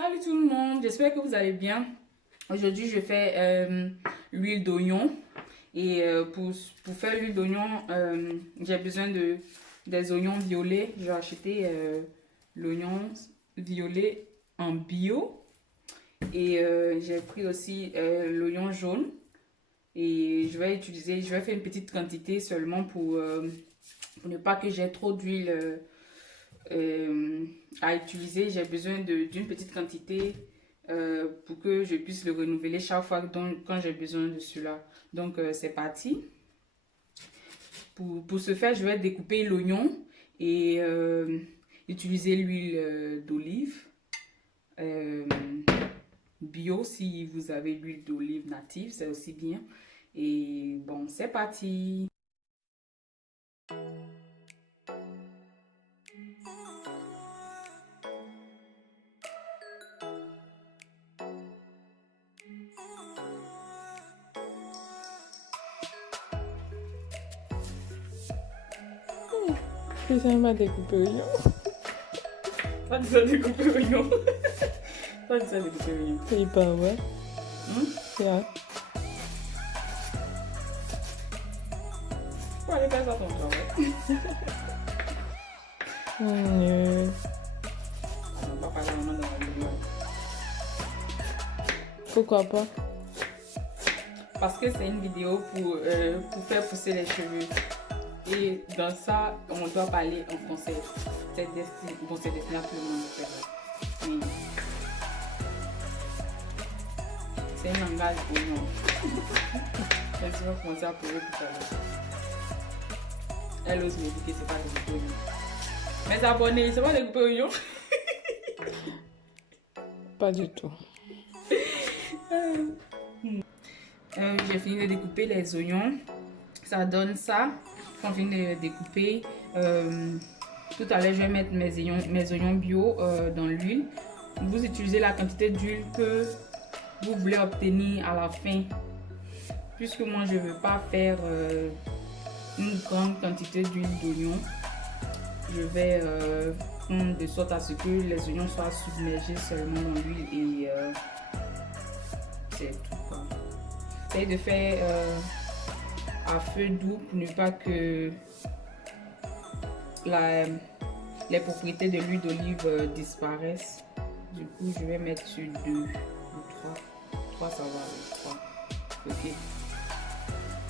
Salut tout le monde, j'espère que vous allez bien. Aujourd'hui, je fais l'huile d'oignon. Et pour faire l'huile d'oignon, j'ai besoin des oignons violets. J'ai acheté l'oignon violet en bio. Et j'ai pris aussi l'oignon jaune. Et je vais faire une petite quantité seulement pour ne pas que j'ai trop d'huile à utiliser. J'ai besoin d'une petite quantité pour que je puisse le renouveler chaque fois quand j'ai besoin de cela. Donc c'est parti. Pour ce faire, je vais découper l'oignon et utiliser l'huile d'olive bio. Si vous avez l'huile d'olive native, c'est aussi bien. Et bon, c'est parti. Je sais pas découper l'oignon. Pas besoin de découper l'oignon. Pas besoin de découper l'oignon. C'est pas ouais. Yeah. Faut aller faire ça ton travail. On va pas parler vraiment dans la vidéo. Pourquoi pas? Parce que c'est une vidéo pour faire pousser les cheveux. Et dans ça, on doit parler en français. C'est destiné à tout le monde de faire. Mais c'est un langage oignon. Je vais commencer à pleurer tout à l'heure. Elle ose me dire que c'est pas découpé oignon. Mes abonnés, c'est pas découpé oignon. Pas du tout. J'ai fini de découper les oignons. Ça donne ça. Quand je finis de les découper, tout à l'heure, je vais mettre mes oignons bio dans l'huile. Vous utilisez la quantité d'huile que vous voulez obtenir à la fin. Puisque moi, je ne veux pas faire une grande quantité d'huile d'oignon, je vais prendre de sorte à ce que les oignons soient submergés seulement dans l'huile et c'est tout. J'essaie de faire à feu doux pour ne pas que les propriétés de l'huile d'olive disparaissent. Du coup, je vais mettre sur 2 ou 3. 3, ça va. 3. Ok.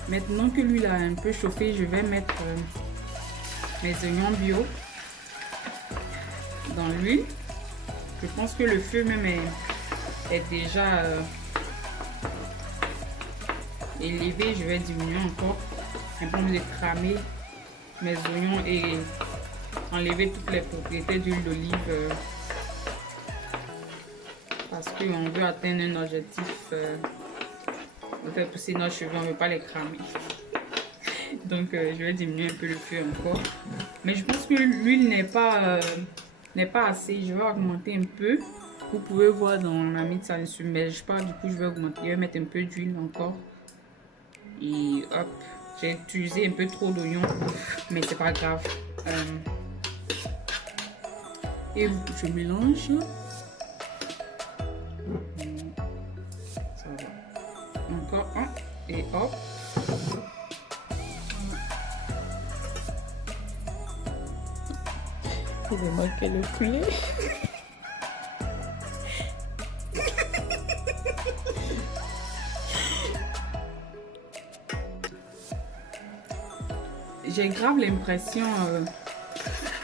Maintenant que l'huile a un peu chauffé, je vais mettre mes oignons bio dans l'huile. Je pense que le feu même est déjà élevé. Je vais diminuer encore un peu de cramer mes oignons et enlever toutes les propriétés d'huile d'olive parce qu'on veut atteindre un objectif de faire pousser nos cheveux, on ne veut pas les cramer. Donc je vais diminuer un peu le feu encore, mais je pense que l'huile n'est pas assez. Je vais augmenter un peu. Vous pouvez voir dans la mythe, ça ne submerge pas. Du coup, je vais augmenter, je vais mettre un peu d'huile encore. Et hop, j'ai utilisé un peu trop d'oignons, mais c'est pas grave. Et je mélange. Ça va. Encore un et hop. Il me manquait le poulet. J'ai grave l'impression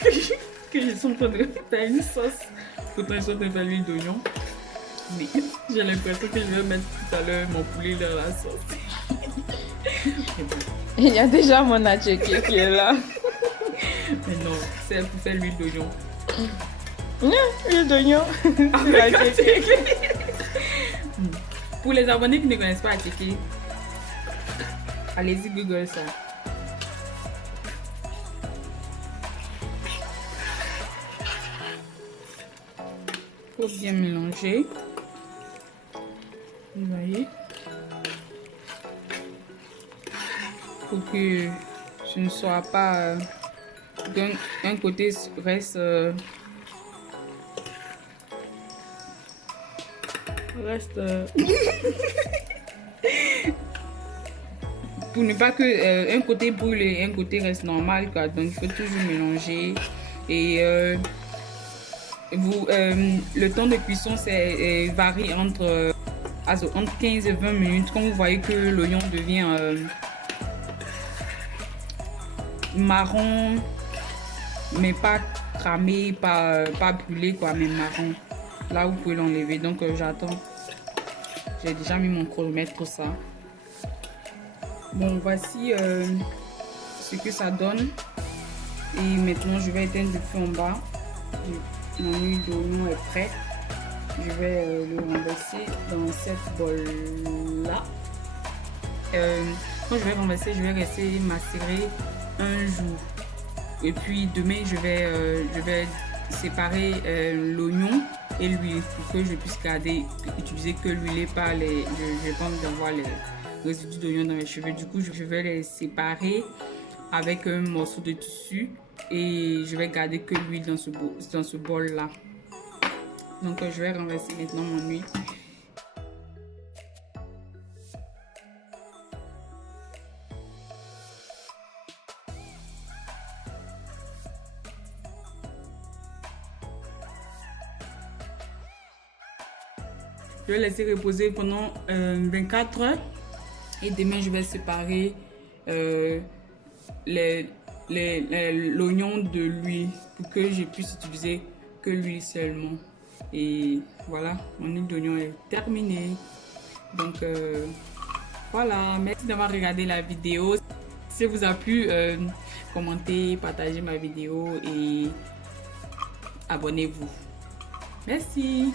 que je suis en train de faire une sauce. Pourtant, je suis en train de faire l'huile d'oignon. Mais j'ai l'impression que je vais mettre tout à l'heure mon poulet dans la sauce. Il y a déjà mon atcheke qui est là. Mais non, c'est pour faire l'huile d'oignon. L'huile d'oignon. Pour les abonnés qui ne connaissent pas atcheke, allez-y Google ça. Faut bien mélanger. Vous voyez, pour que ce ne soit pas d'un côté reste Reste. Pour ne pas que un côté brûle et un côté reste normal, quoi. Donc il faut toujours mélanger. Et le temps de cuisson varie entre 15 et 20 minutes. Quand vous voyez que l'oignon devient marron, mais pas cramé, pas brûlé, quoi, mais marron. Là, vous pouvez l'enlever. Donc j'attends. J'ai déjà mis mon chronomètre pour ça. Bon, voici ce que ça donne. Et maintenant, je vais éteindre le feu en bas. Mon huile d'oignon est prête. Je vais le renverser dans cette bol-là. Quand je vais renverser, je vais rester macérer un jour. Et puis demain, je vais séparer l'oignon et l'huile pour que je puisse utiliser que l'huile et pas les... Je n'ai pas envie d'avoir les résidus d'oignon dans mes cheveux. Du coup, je vais les séparer avec un morceau de tissu et je vais garder que l'huile dans ce bol là. Donc je vais renverser maintenant mon huile. Je vais laisser reposer pendant 24 heures et demain je vais séparer l'oignon de l'huile pour que je puisse utiliser que l'huile seulement. Et voilà, mon huile d'oignon est terminée. Donc voilà, merci d'avoir regardé la vidéo. Si ça vous a plu, commentez, partagez ma vidéo et abonnez-vous. Merci.